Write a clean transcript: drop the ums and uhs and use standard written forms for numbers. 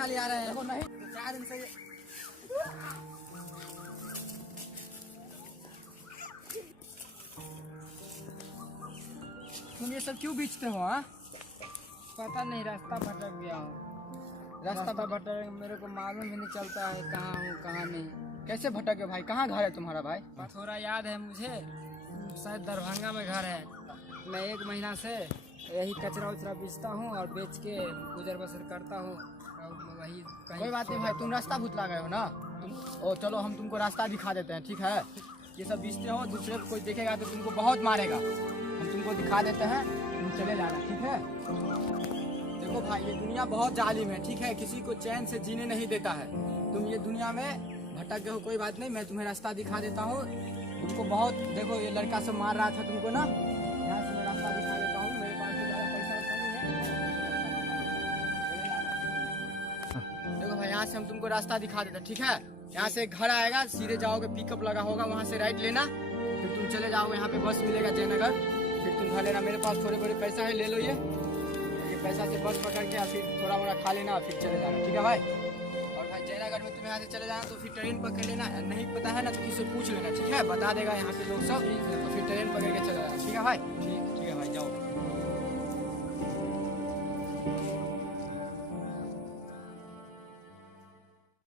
खाली आ रहे हैं। देखो नहीं 4 दिन से तुम ये सब क्यों बेचते हो? हाँ, पता नहीं, रास्ता भटक गया हूँ। रास्ता भटक, मेरे को मालूम ही नहीं चलता है कहाँ हूँ कहाँ नहीं। कैसे भटके भाई? कहाँ घर है तुम्हारा भाई? थोड़ा याद है मुझे, शायद दरभंगा में घर है। मैं 1 महीना से यही कचरा उचरा बेचता हूँ और बेच के गुजर बसर करता हूँ। वही कोई बात नहीं भाई, तुम रास्ता भुतला गए हो ना तुम। ओ चलो हम तुमको रास्ता दिखा देते हैं, ठीक है? ये सब बेचते हो, दूसरे को कोई देखेगा तो तुमको बहुत मारेगा। हम तुमको दिखा देते हैं, तुम चले जाना, ठीक है? देखो भाई, ये दुनिया बहुत जालिम है, ठीक है? किसी को चैन से जीने नहीं देता है। तुम ये दुनिया में भटक गए हो, कोई बात नहीं, मैं तुम्हें रास्ता दिखा देता हूँ। तुमको बहुत, देखो ये लड़का सब मार रहा था तुमको ना, यहाँ से मैं रास्ता दिखा देता हूँ। मेरे पास तो ज़्यादा पैसा नहीं है। देखो भाई, यहाँ से हम तुमको रास्ता दिखा देते हैं, ठीक है? यहाँ से एक घर आएगा, सीधे जाओगे, पिकअप लगा होगा, वहाँ से राइट लेना, फिर तुम चले जाओगे। यहाँ पे बस मिलेगा जयनगर, फिर तुम घर लेना। मेरे पास थोड़े बड़े पैसा है, ले लो ये पैसा से बस पकड़ के फिर थोड़ा मोड़ा खा लेना, फिर चले जाना, ठीक है भाई? और भाई जयनगर में तुम्हें यहाँ से चले जाना तो फिर ट्रेन पकड़ लेना। नहीं पता है ना तो किसी से पूछ लेना, ठीक है? बता देगा यहाँ पे लोग सब, तो फिर ट्रेन पकड़ के चले जाना, ठीक है भाई?